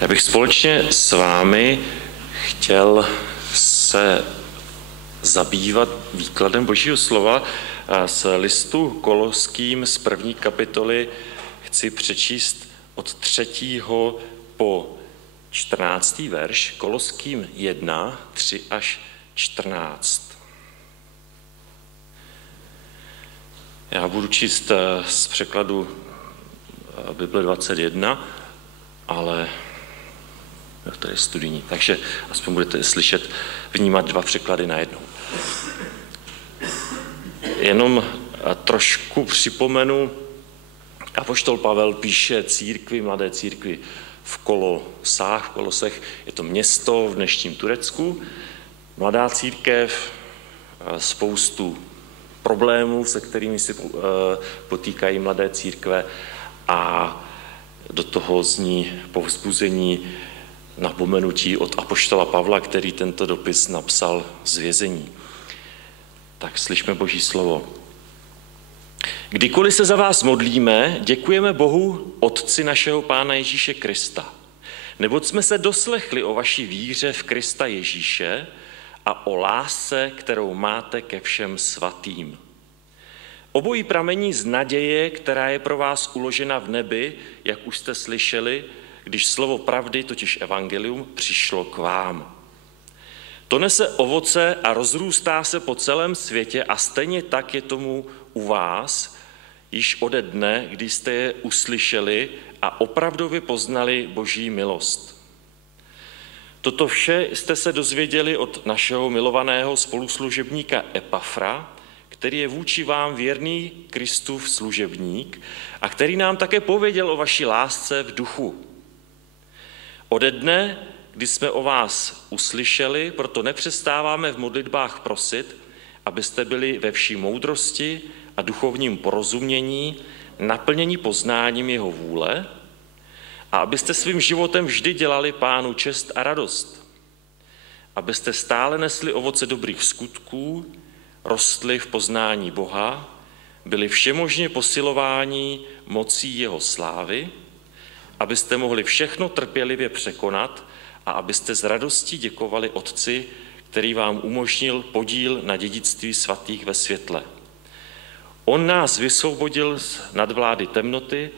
Já bych společně s vámi chtěl se zabývat výkladem Božího slova z listu Koloským z 1. kapitoly. Chci přečíst od 3. po 14. verš, Koloským 1, 3 až 14. Já budu číst z překladu Bible 21, ale to je studijní, takže aspoň budete slyšet, vnímat dva překlady najednou. Jenom trošku připomenu, apoštol Pavel píše církvi, mladé církvi v Kolosech, je to město v dnešním Turecku, mladá církev, spoustu problémů, se kterými si potýkají mladé církve a do toho zní povzbuzení, napomenutí od apoštola Pavla, který tento dopis napsal z vězení. Tak slyšme Boží slovo. Kdykoliv se za vás modlíme, děkujeme Bohu, Otci našeho Pána Ježíše Krista. Neboť jsme se doslechli o vaší víře v Krista Ježíše a o lásce, kterou máte ke všem svatým. Obojí pramení z naděje, která je pro vás uložena v nebi, jak už jste slyšeli, když slovo pravdy, totiž evangelium, přišlo k vám. To nese ovoce a rozrůstá se po celém světě a stejně tak je tomu u vás, již ode dne, kdy jste je uslyšeli a opravdově poznali Boží milost. Toto vše jste se dozvěděli od našeho milovaného spoluslužebníka Epafra, který je vůči vám věrný Kristův služebník a který nám také pověděl o vaší lásce v duchu. Ode dne, kdy jsme o vás uslyšeli, proto nepřestáváme v modlitbách prosit, abyste byli ve vší moudrosti a duchovním porozumění, naplnění poznáním jeho vůle a abyste svým životem vždy dělali Pánu čest a radost. Abyste stále nesli ovoce dobrých skutků, rostli v poznání Boha, byli všemožně posilováni mocí jeho slávy, abyste mohli všechno trpělivě překonat a abyste s radostí děkovali Otci, který vám umožnil podíl na dědictví svatých ve světle. On nás vysvobodil z nadvlády temnoty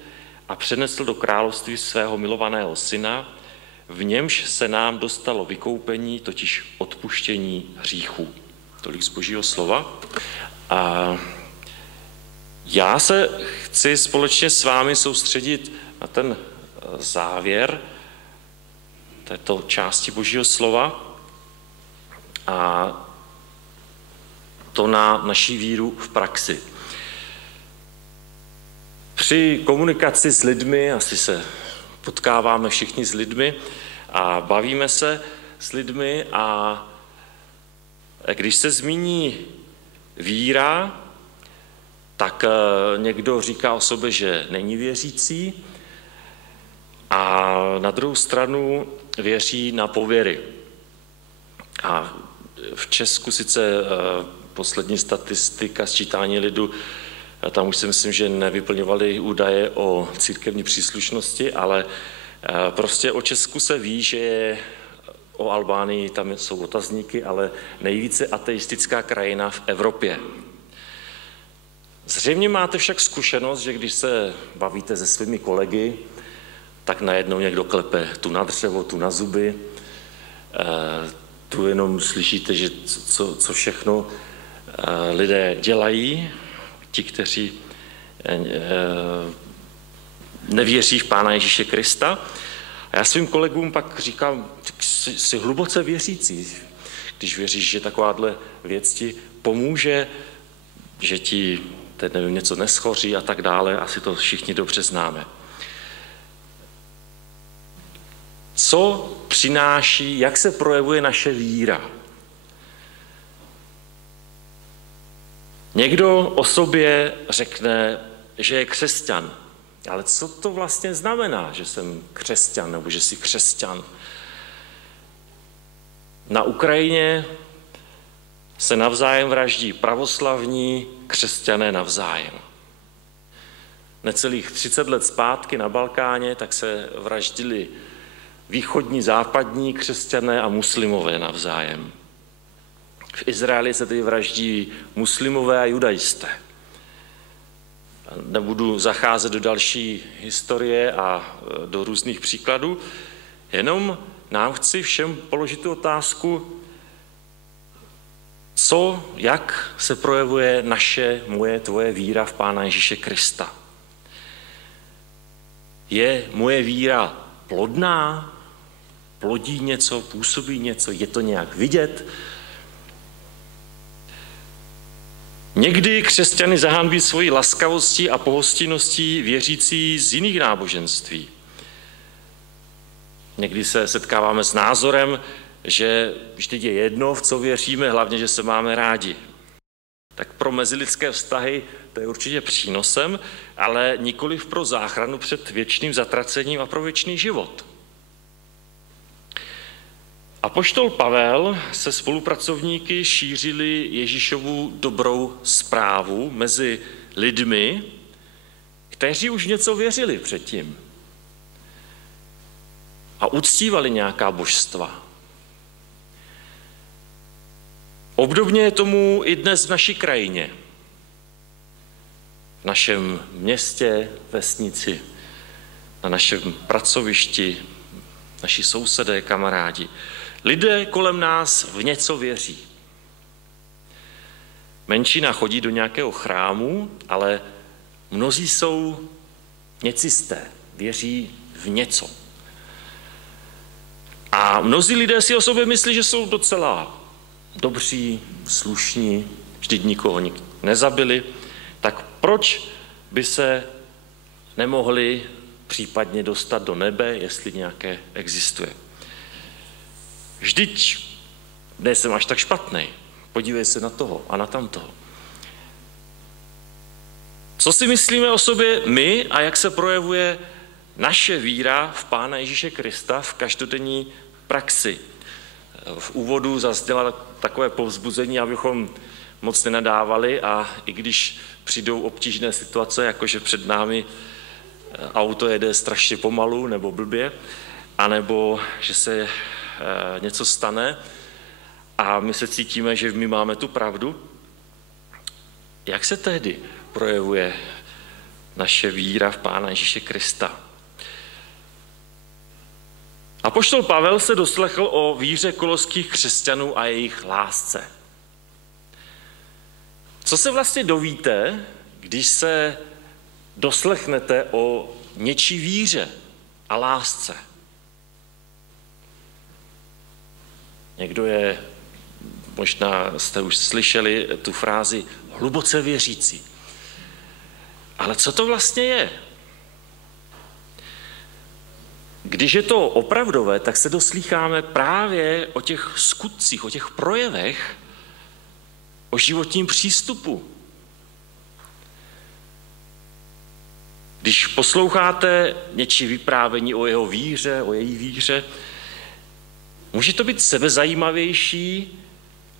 a přenesl do království svého milovaného syna, v němž se nám dostalo vykoupení, totiž odpuštění hříchů. Tolik z Božího slova. A já se chci společně s vámi soustředit na ten závěr této části Božího slova a to na naší víru v praxi. Při komunikaci s lidmi, asi se potkáváme všichni s lidmi a bavíme se s lidmi a když se zmíní víra, tak někdo říká o sobě, že není věřící a na druhou stranu věří na pověry. A v Česku sice poslední statistika sčítání lidu, tam už si myslím, že nevyplňovali údaje o církevní příslušnosti, ale prostě o Česku se ví, že je o Albánii, tam jsou otazníky, ale nejvíce ateistická krajina v Evropě. Zřejmě máte však zkušenost, že když se bavíte se svými kolegy, tak najednou někdo klepe tu na dřevo, tu na zuby, tu jenom slyšíte, že co všechno lidé dělají, ti, kteří nevěří v Pána Ježíše Krista. A já svým kolegům pak říkám, jsi hluboce věřící, když věříš, že takováhle věc ti pomůže, že ti teď nevím, něco neschoří a tak dále, asi to všichni dobře známe. Co přináší, jak se projevuje naše víra? Někdo o sobě řekne, že je křesťan. Ale co to vlastně znamená, že jsem křesťan nebo že jsi křesťan? Na Ukrajině se navzájem vraždí pravoslavní křesťané navzájem. necelých 30 let zpátky na Balkáně, tak se vraždili východní, západní křesťané a muslimové navzájem. V Izraeli se tedy vraždí muslimové a judajisté. Nebudu zacházet do další historie a do různých příkladů, jenom nám chci všem položit tu otázku, jak se projevuje naše, moje, tvoje víra v Pána Ježíše Krista. Je moje víra plodná? Plodí něco, působí něco, je to nějak vidět? Někdy křesťany zahanbí svojí laskavostí a pohostinností věřící z jiných náboženství. Někdy se setkáváme s názorem, že vždyť je jedno, v co věříme, hlavně, že se máme rádi. Tak pro mezilidské vztahy to je určitě přínosem, ale nikoliv pro záchranu před věčným zatracením a pro věčný život. Apoštol Pavel se spolupracovníky šířili Ježíšovu dobrou zprávu mezi lidmi, kteří už něco věřili předtím a uctívali nějaká božstva. Obdobně je tomu i dnes v naší krajině, v našem městě, vesnici, na našem pracovišti, naši sousedé, kamarádi. Lidé kolem nás v něco věří. Menšina chodí do nějakého chrámu, ale mnozí jsou něcisté, věří v něco. A mnozí lidé si o sobě myslí, že jsou docela dobří, slušní, vždyť nikoho nezabili, tak proč by se nemohli případně dostat do nebe, jestli nějaké existuje? Vždyť nejsem až tak špatný. Podívej se na toho a na tamtoho. Co si myslíme o sobě my a jak se projevuje naše víra v Pána Ježíše Krista v každodenní praxi? V úvodu zaznělo takové povzbuzení, abychom moc nenadávali a i když přijdou obtížné situace, jakože před námi auto jede strašně pomalu nebo blbě, anebo že se něco stane a my se cítíme, že my máme tu pravdu, jak se tehdy projevuje naše víra v Pána Ježíše Krista? Apoštol Pavel se doslechl o víře koloských křesťanů a jejich lásce. Co se vlastně dovíte, když se doslechnete o něčí víře a lásce? Někdo je, možná jste už slyšeli tu frázi, hluboce věřící. Ale co to vlastně je? Když je to opravdové, tak se doslýcháme právě o těch skutcích, o těch projevech, o životním přístupu. Když posloucháte něčí vyprávění o jeho víře, o její víře, může to být sebezajímavější,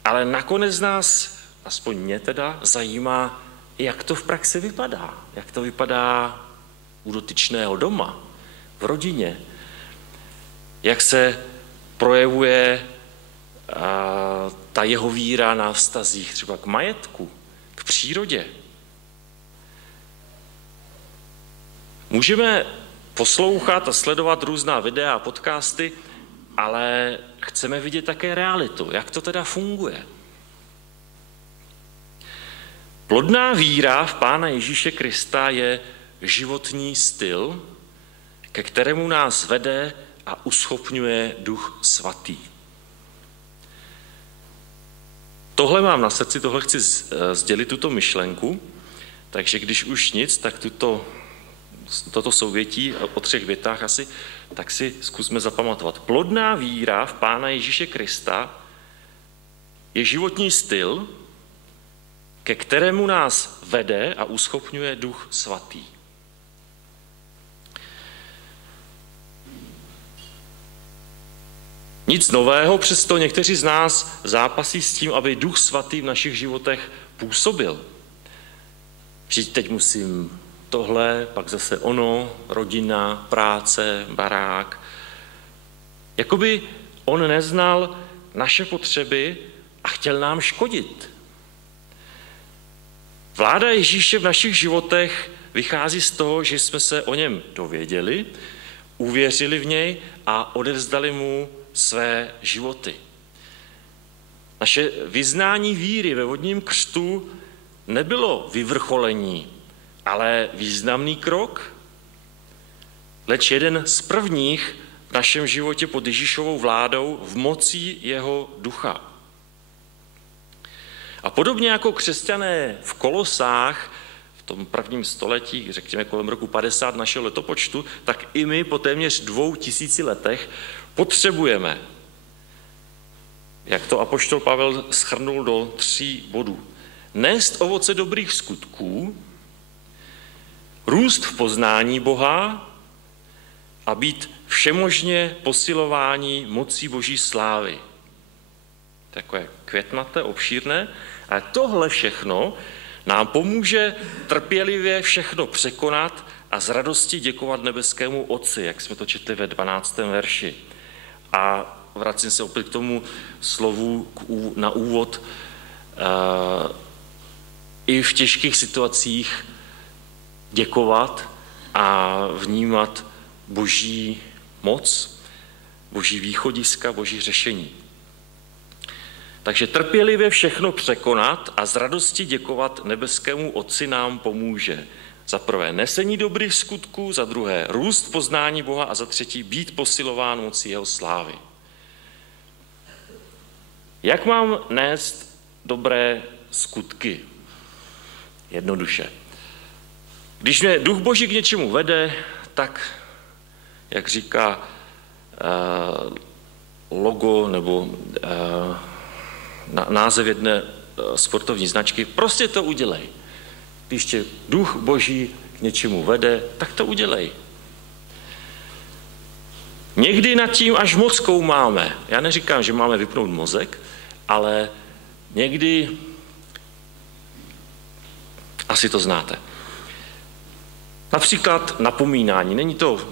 ale nakonec nás, aspoň mě teda, zajímá, jak to v praxi vypadá. Jak to vypadá u dotyčného doma, v rodině. Jak se projevuje ta jeho víra na vztazích třeba k majetku, k přírodě. Můžeme poslouchat a sledovat různá videa a podcasty, ale chceme vidět také realitu, jak to teda funguje. Plodná víra v Pána Ježíše Krista je životní styl, ke kterému nás vede a uschopňuje Duch Svatý. Tohle mám na srdci, tohle chci sdělit, tuto myšlenku, takže když už nic, tak toto souvětí o 3 větách asi, tak si zkusme zapamatovat. Plodná víra v Pána Ježíše Krista je životní styl, ke kterému nás vede a uschopňuje Duch Svatý. Nic nového, přesto někteří z nás zápasí s tím, aby Duch Svatý v našich životech působil. Vždyť teď musím tohle, pak zase ono, rodina, práce, barák. Jakoby on neznal naše potřeby a chtěl nám škodit. Vláda Ježíše v našich životech vychází z toho, že jsme se o něm dověděli, uvěřili v něj a odevzdali mu své životy. Naše vyznání víry ve vodním křtu nebylo vyvrcholení, ale významný krok, leč jeden z prvních v našem životě pod Ježíšovou vládou v moci jeho ducha. A podobně jako křesťané v Kolosách v tom prvním století, řekněme kolem roku 50 našeho letopočtu, tak i my po téměř 2000 letech potřebujeme, jak to apoštol Pavel shrnul do 3 bodů, nést ovoce dobrých skutků, růst v poznání Boha a být všemožně posilování mocí Boží slávy. Takové květnaté, obšírné, ale tohle všechno nám pomůže trpělivě všechno překonat a z radosti děkovat nebeskému Otci, jak jsme to četli ve 12. verši. A vracím se opět k tomu slovu na úvod. I v těžkých situacích děkovat a vnímat Boží moc, Boží východiska, Boží řešení. Takže trpělivě všechno překonat a z radosti děkovat nebeskému Otci nám pomůže. Za prvé nesení dobrých skutků, za druhé růst poznání Boha a za třetí být posilován mocí jeho slávy. Jak mám nést dobré skutky? Jednoduše. Když mě Duch Boží k něčemu vede, tak, jak říká logo nebo název jedné sportovní značky, prostě to udělej. Když tě Duch Boží k něčemu vede, tak to udělej. Někdy nad tím až moc zkoumáme. Já neříkám, že máme vypnout mozek, ale někdy asi to znáte. Například napomínání. Není to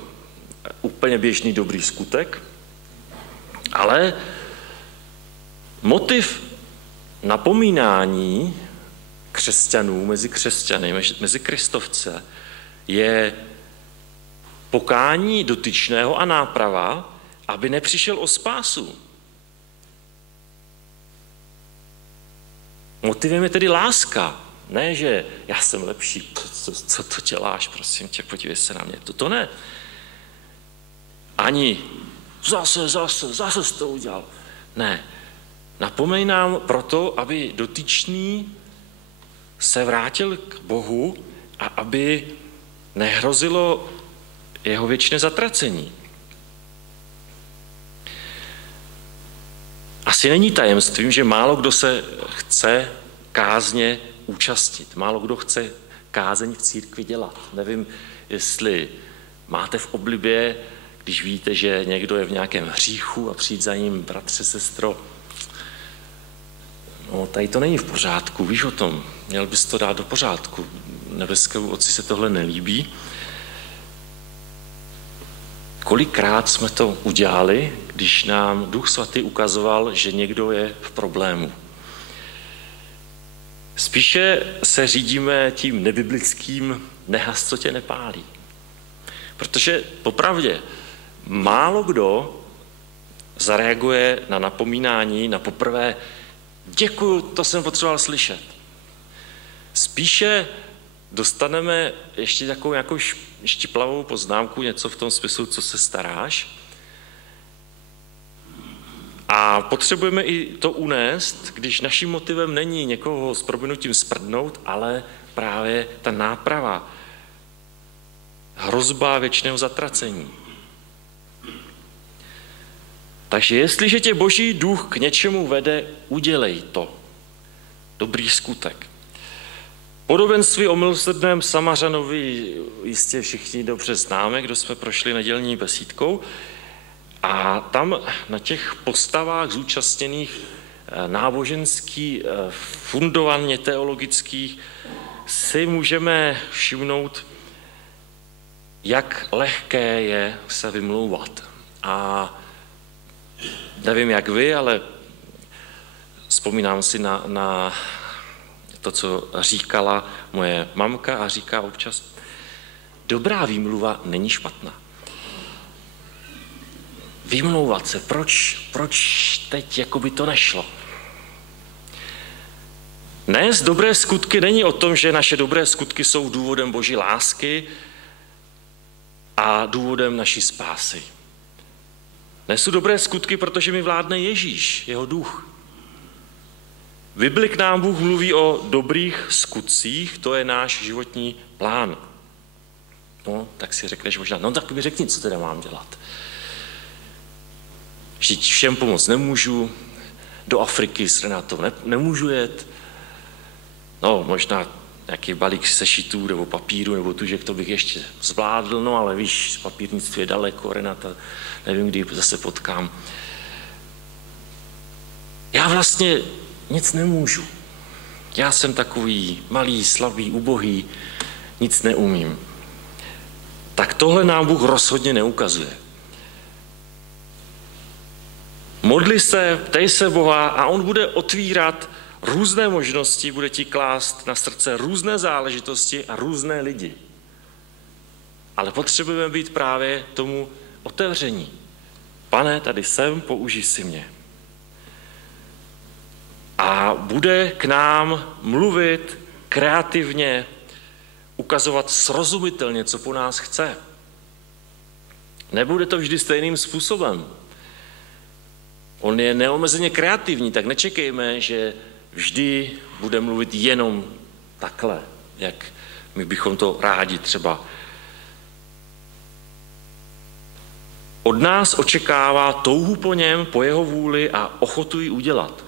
úplně běžný dobrý skutek, ale motiv napomínání křesťanů, mezi křesťany, mezi kristovce, je pokání dotyčného a náprava, aby nepřišel o spásu. Motivem je tedy láska. Ne, že já jsem lepší, co to děláš, prosím tě, podívej se na mě. To ne. Ani zase jsi to udělal. Ne. Napomínám proto, aby dotyčný se vrátil k Bohu a aby nehrozilo jeho věčné zatracení. Asi není tajemstvím, že málo kdo se chce kázně účastnit. Málo kdo chce kázeň v církvi dělat. Nevím, jestli máte v oblibě, když víte, že někdo je v nějakém hříchu a přijít za ním, bratře, sestro, no tady to není v pořádku, víš o tom, měl bys to dát do pořádku. Nebeskému Otci se tohle nelíbí. Kolikrát jsme to udělali, když nám Duch Svatý ukazoval, že někdo je v problému. Spíše se řídíme tím nebiblickým nehas, co tě nepálí. Protože popravdě málo kdo zareaguje na napomínání na poprvé děkuju, to jsem potřeboval slyšet. Spíše dostaneme ještě takovou nějakou štiplavou poznámku, něco v tom smyslu, co se staráš. A potřebujeme i to unést, když naším motivem není někoho s prominutím sprdnout, ale právě ta náprava, hrozba věčného zatracení. Takže jestliže tě Boží duch k něčemu vede, udělej to. Dobrý skutek. Podobenství o milosrdném Samařanovi jistě všichni dobře známe, kdo jsme prošli nedělní besídkou. A tam na těch postavách zúčastněných náboženský, fundovaně teologických si můžeme všimnout jak lehké je se vymlouvat. A nevím, jak vy, ale vzpomínám si na to, co říkala moje mamka a říká občas, dobrá výmluva není špatná. Vymlouvat se, proč teď jako by to nešlo? Nést dobré skutky není o tom, že naše dobré skutky jsou důvodem Boží lásky a důvodem naší spásy. Nesu dobré skutky, protože mi vládne Ježíš, jeho duch. V Bibli k nám Bůh mluví o dobrých skutcích, to je náš životní plán. No, tak si řekneš možná, no tak mi řekni, co teda mám dělat. Vždyť všem pomoct nemůžu, do Afriky s Renatou nemůžu jet, no možná nějaký balík sešitů nebo papíru nebo tužek, to bych ještě zvládl, no ale víš, papírnictví je daleko, Renata, nevím, kdy zase potkám. Já vlastně nic nemůžu. Já jsem takový malý, slabý, ubohý, nic neumím. Tak tohle nám Bůh rozhodně neukazuje. Modli se, ptej se Boha a on bude otvírat různé možnosti, bude ti klást na srdce různé záležitosti a různé lidi. Ale potřebujeme být právě tomu otevření. Pane, tady jsem, použij si mě. A bude k nám mluvit kreativně, ukazovat srozumitelně, co po nás chce. Nebude to vždy stejným způsobem. On je neomezeně kreativní, tak nečekejme, že vždy bude mluvit jenom takhle, jak my bychom to rádi třeba. Od nás očekává touhu po něm, po jeho vůli a ochotu ji udělat.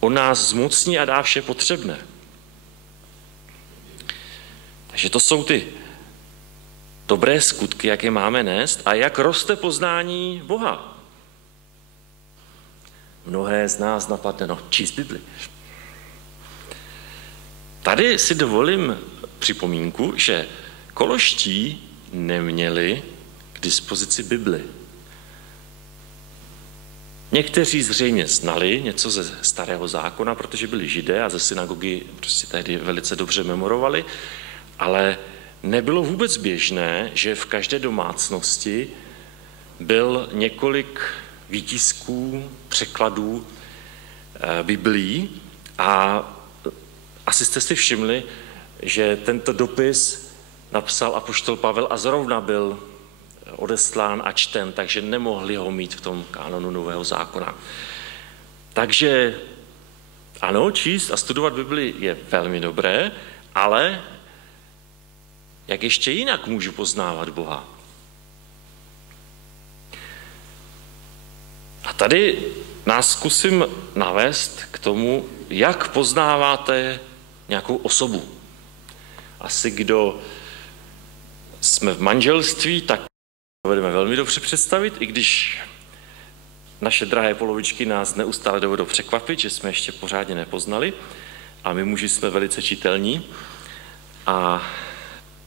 On nás zmocní a dá vše potřebné. Takže to jsou ty dobré skutky, jak je máme nést a jak roste poznání Boha. Mnohé z nás napadne, číst Bibli. Tady si dovolím připomínku, že Koloští neměli k dispozici Bibli. Někteří zřejmě znali něco ze Starého zákona, protože byli Židé a ze synagogy prostě tehdy velice dobře memorovali, ale nebylo vůbec běžné, že v každé domácnosti byl několik výtisků, překladů Biblií a asi jste si všimli, že tento dopis napsal apoštol Pavel a zrovna byl odeslán a čten, takže nemohli ho mít v tom kánonu Nového zákona. Takže ano, číst a studovat Bibli je velmi dobré, ale jak ještě jinak můžu poznávat Boha? A tady nás zkusím navést k tomu, jak poznáváte nějakou osobu. Asi kdo jsme v manželství, tak dovedeme velmi dobře představit, i když naše drahé polovičky nás neustále dovedou překvapit, že jsme ještě pořádně nepoznali a my muži jsme velice čitelní a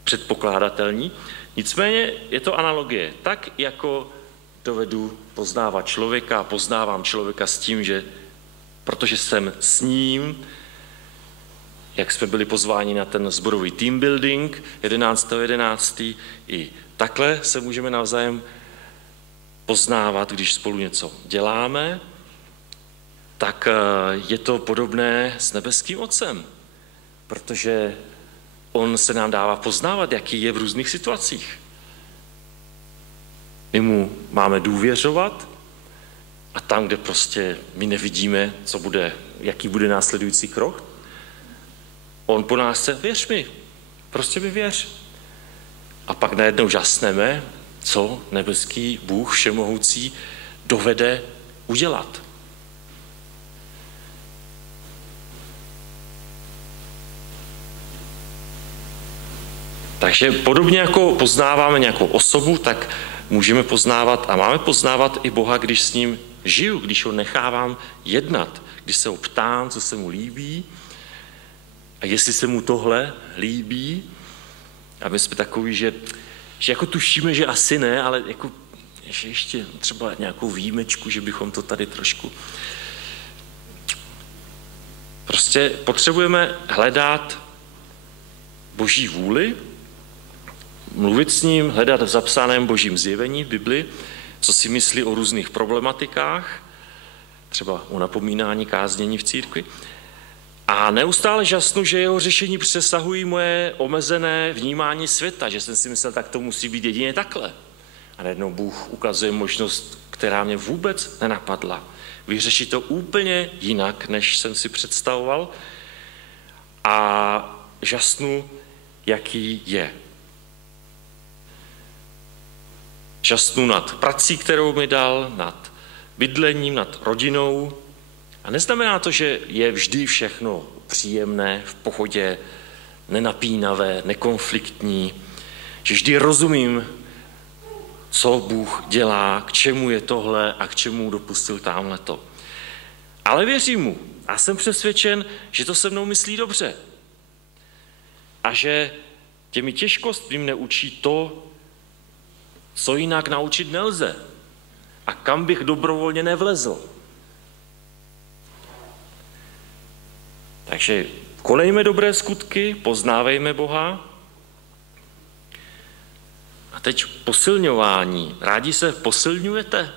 předpokládatelní. Nicméně je to analogie. Tak jako dovedu poznávat člověka a poznávám člověka s tím, že protože jsem s ním, jak jsme byli pozváni na ten sborový team building 11.11. i takhle se můžeme navzájem poznávat, když spolu něco děláme, tak je to podobné s nebeským Otcem, protože on se nám dává poznávat, jaký je v různých situacích. My mu máme důvěřovat a tam, kde prostě my nevidíme, jaký bude následující krok, on po nás chce, věř mi, prostě mi věř. A pak najednou žasneme, co nebeský Bůh všemohoucí dovede udělat. Takže podobně jako poznáváme nějakou osobu, tak můžeme poznávat a máme poznávat i Boha, když s ním žiju, když ho nechávám jednat, když se ho ptám, co se mu líbí a jestli se mu tohle líbí, A my jsme takový, že jako tušíme, že asi ne, ale jako, že ještě třeba nějakou výjimečku, že bychom to tady trošku... Prostě potřebujeme hledat Boží vůli, mluvit s ním, hledat v zapsaném Božím zjevení v Bibli, co si myslí o různých problematikách, třeba o napomínání, káznění v církvi. A neustále žasnu, že jeho řešení přesahují moje omezené vnímání světa, že jsem si myslel, tak to musí být jedině takhle. A najednou Bůh ukazuje možnost, která mě vůbec nenapadla. Vyřešit to úplně jinak, než jsem si představoval. A žasnu, jaký je. Žasnu nad prací, kterou mi dal, nad bydlením, nad rodinou. A neznamená to, že je vždy všechno příjemné, v pohodě, nenapínavé, nekonfliktní, že vždy rozumím, co Bůh dělá, k čemu je tohle a k čemu dopustil támhleto. Ale věřím mu a jsem přesvědčen, že to se mnou myslí dobře. A že těmi těžkostmi mne učí to, co jinak naučit nelze a kam bych dobrovolně nevlezl. Takže konejme dobré skutky, poznávejme Boha. A teď posilňování. Rádi se posilňujete?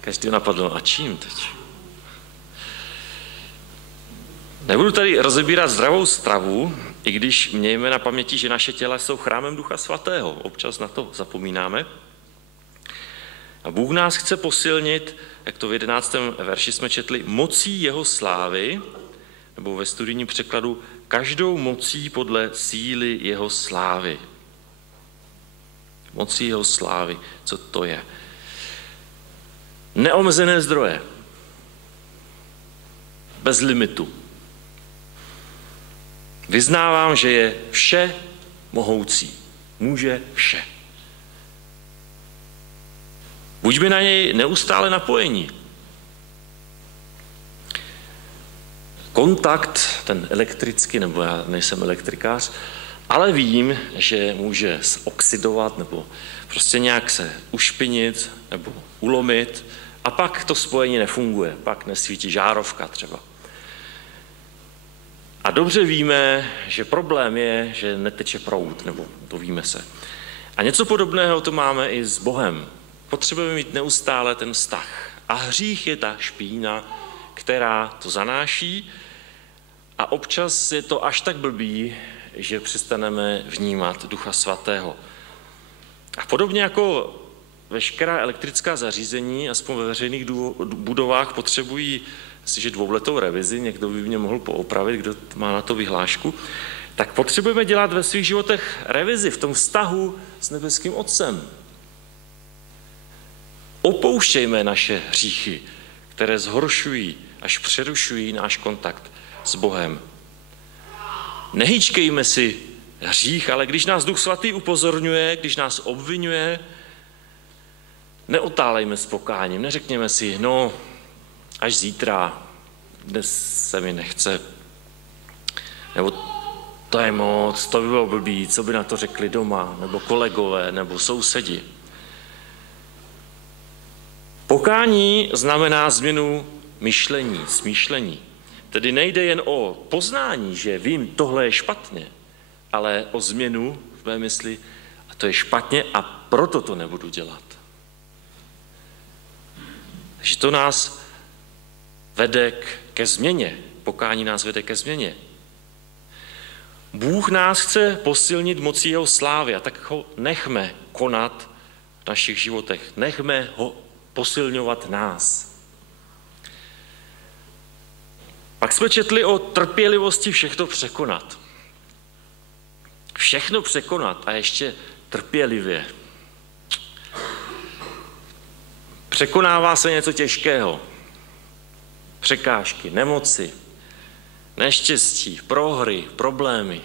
Každý napadl, a čím teď? Nebudu tady rozebírat zdravou stravu, i když mějme na paměti, že naše těla jsou chrámem Ducha Svatého. Občas na to zapomínáme. A Bůh nás chce posilnit, jak to v 11. verši jsme četli, mocí jeho slávy, nebo ve studijním překladu, každou mocí podle síly jeho slávy. Mocí jeho slávy, co to je? Neomezené zdroje. Bez limitu. Vyznávám, že je vše mohoucí. Může vše. Buďme na něj neustále napojení. Kontakt, ten elektrický, nebo já nejsem elektrikář, ale vím, že může oxidovat nebo prostě nějak se ušpinit nebo ulomit a pak to spojení nefunguje, pak nesvítí žárovka třeba. A dobře víme, že problém je, že neteče proud, nebo to víme se. A něco podobného to máme i s Bohem. Potřebujeme mít neustále ten vztah. A hřích je ta špína, která to zanáší a občas je to až tak blbý, že přestaneme vnímat Ducha Svatého. A podobně jako veškerá elektrická zařízení, aspoň ve veřejných budovách, potřebují že 2letou revizi, někdo by mě mohl poopravit, kdo má na to vyhlášku, tak potřebujeme dělat ve svých životech revizi v tom vztahu s nebeským Otcem. Opouštějme naše hříchy, které zhoršují, až přerušují náš kontakt s Bohem. Nehýčkejme si hřích, ale když nás Duch Svatý upozorňuje, když nás obvinuje, neotálejme s pokáním, neřekněme si, no, až zítra, dnes se mi nechce, nebo to je moc, to by bylo blbý, co by na to řekli doma, nebo kolegové, nebo sousedi. Pokání znamená změnu myšlení, smýšlení. Tedy nejde jen o poznání, že vím, tohle je špatně, ale o změnu v mé mysli, a to je špatně a proto to nebudu dělat. Takže to nás vede ke změně. Pokání nás vede ke změně. Bůh nás chce posilnit mocí jeho slávy a tak ho nechme konat v našich životech. Nechme ho posilňovat nás. Pak jsme četli o trpělivosti všechno překonat. Všechno překonat a ještě trpělivě. Překonává se něco těžkého. Překážky, nemoci, neštěstí, prohry, problémy.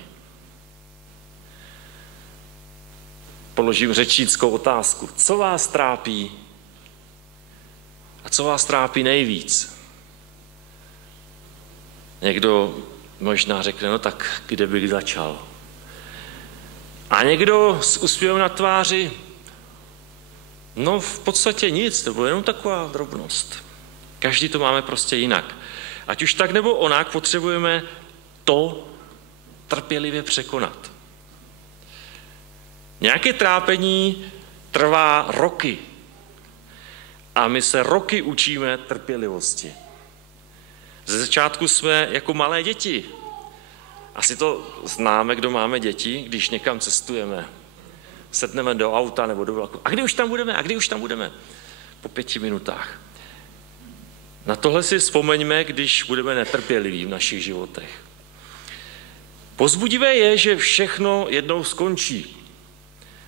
Položím řečnickou otázku. Co vás trápí? A co vás trápí nejvíc? Někdo možná řekne, no tak kde bych začal? A někdo s úsměvem na tváři, no v podstatě nic, nebo jenom taková drobnost. Každý to máme prostě jinak. Ať už tak nebo onak potřebujeme to trpělivě překonat. Nějaké trápení trvá roky. A my se roky učíme trpělivosti. Ze začátku jsme jako malé děti. Asi to známe, kdo máme děti, když někam cestujeme. Sedneme do auta nebo do vlaku. A kdy už tam budeme? A kdy už tam budeme? Po 5 minutách. Na tohle si vzpomeňme, když budeme netrpěliví v našich životech. Povzbudivé je, že všechno jednou skončí.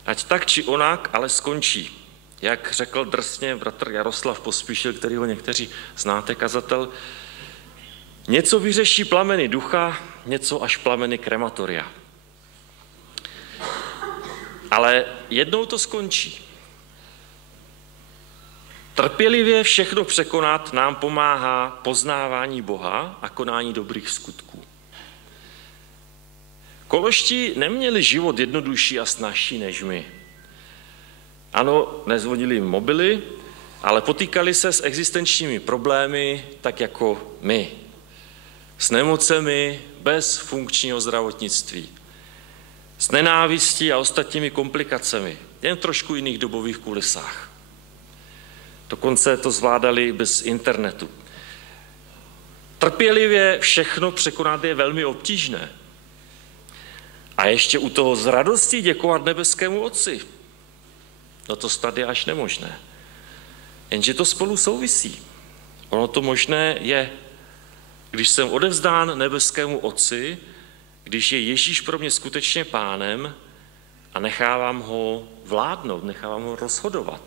Ať tak či onak, ale skončí. Jak řekl drsně bratr Jaroslav Pospíšil, kterýho někteří znáte, kazatel, něco vyřeší plameny ducha, něco až plameny krematoria. Ale jednou to skončí. Trpělivě všechno překonat nám pomáhá poznávání Boha a konání dobrých skutků. Koloští neměli život jednodušší a snazší než my. Ano, nezvonili jim mobily, ale potýkali se s existenčními problémy tak jako my. S nemocemi bez funkčního zdravotnictví. S nenávistí a ostatními komplikacemi. Jen v trošku jiných dobových kulisách. Dokonce to zvládali bez internetu. Trpělivě všechno překonat je velmi obtížné. A ještě u toho s radostí děkovat nebeskému Otci. No to snad je až nemožné. Jenže to spolu souvisí. Ono to možné je, když jsem odevzdán nebeskému Otci, když je Ježíš pro mě skutečně pánem a nechávám ho vládnout, nechávám ho rozhodovat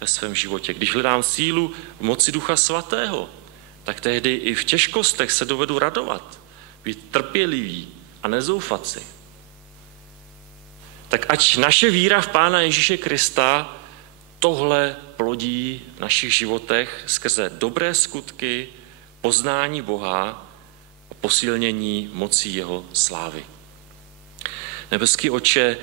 ve svém životě. Když hledám sílu v moci Ducha Svatého, tak tehdy i v těžkostech se dovedu radovat, být trpělivý a nezoufat si. Tak ať naše víra v Pána Ježíše Krista tohle plodí v našich životech skrze dobré skutky, poznání Boha a posílnění mocí jeho slávy. Nebeský Otče,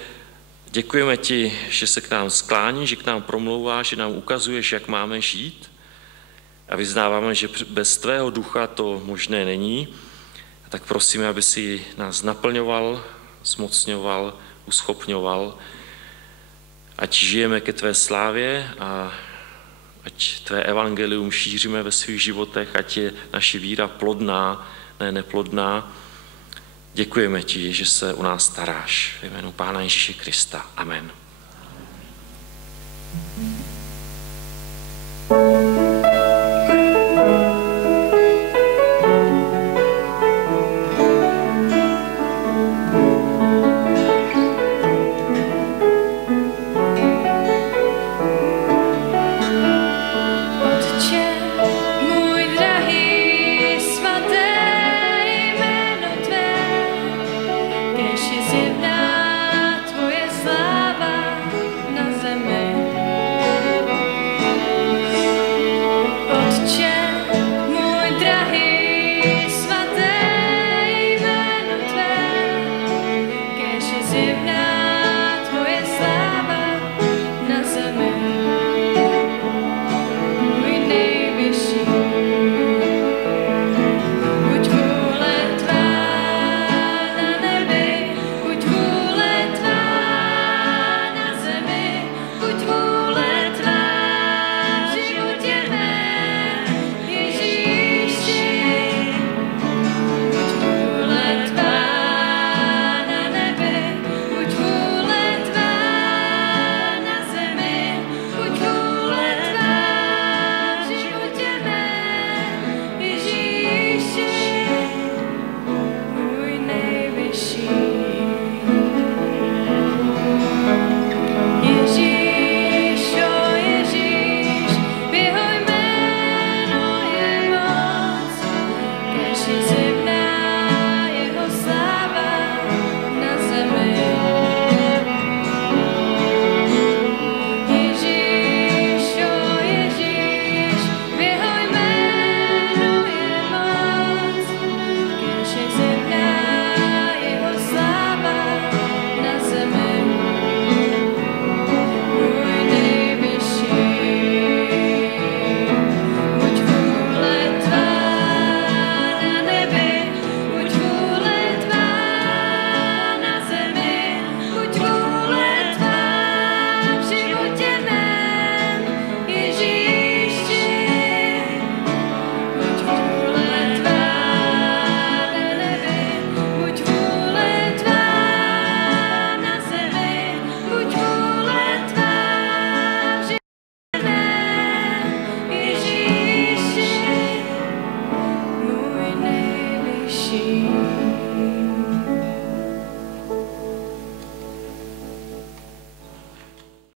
děkujeme ti, že se k nám sklání, že k nám promlouváš, že nám ukazuješ, jak máme žít a vyznáváme, že bez tvého ducha to možné není. A tak prosíme, aby si nás naplňoval, zmocňoval, uschopňoval, ať žijeme ke tvé slávě a ať tvé evangelium šíříme ve svých životech, ať je naši víra plodná, ne neplodná. Děkujeme ti, že se o nás staráš. V jménu Pána Ježíše Krista. Amen.